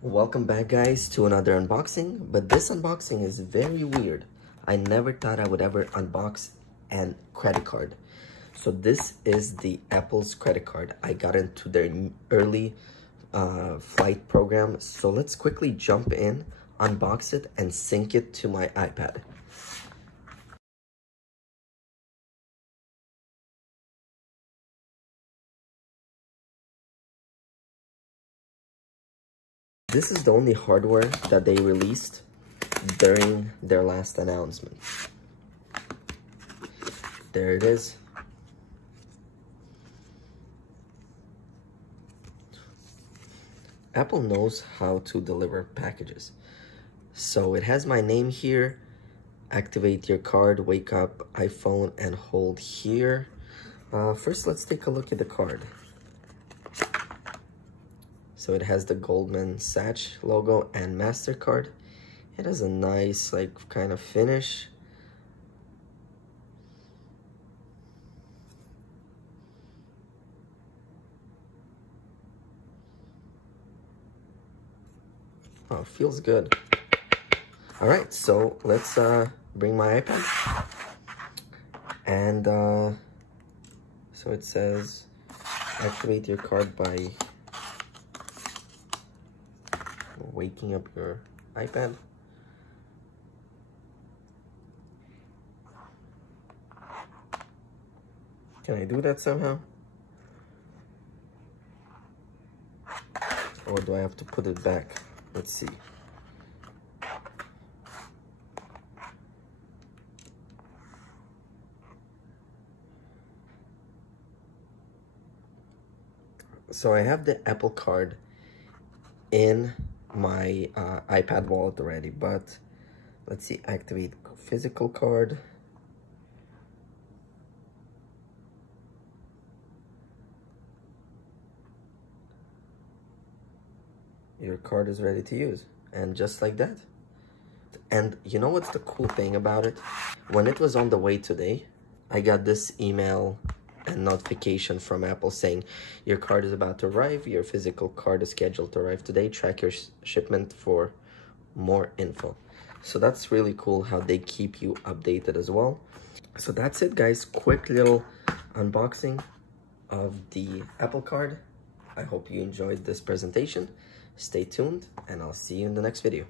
Welcome back, guys, to another unboxing, but this unboxing is very weird. I never thought I would ever unbox a credit card. So this is the Apple's credit card. I got into their early flight program. So let's quickly jump in, unbox it, and sync it to my iPad. This is the only hardware that they released during their last announcement. There it is. Apple knows how to deliver packages. So it has my name here. Activate your card, wake up, iPhone, and hold here. First, let's take a look at the card. So it has the Goldman Sachs logo and MasterCard. It has a nice, kind of finish. Oh, feels good. All right, so let's bring my iPad. And so it says, activate your card by waking up your iPad. Can I do that somehow? Or do I have to put it back? Let's see. So I have the Apple Card in my iPad wallet already, but let's see, activate physical card. Your card is ready to use, and just like that. And you know what's the cool thing about it? When it was on the way today, I got this email and notification from Apple saying your card is about to arrive, your physical card is scheduled to arrive today, track your shipment for more info. So that's really cool how they keep you updated as well. So that's it, guys. Quick little unboxing of the Apple Card. I hope you enjoyed this presentation. Stay tuned, and I'll see you in the next video.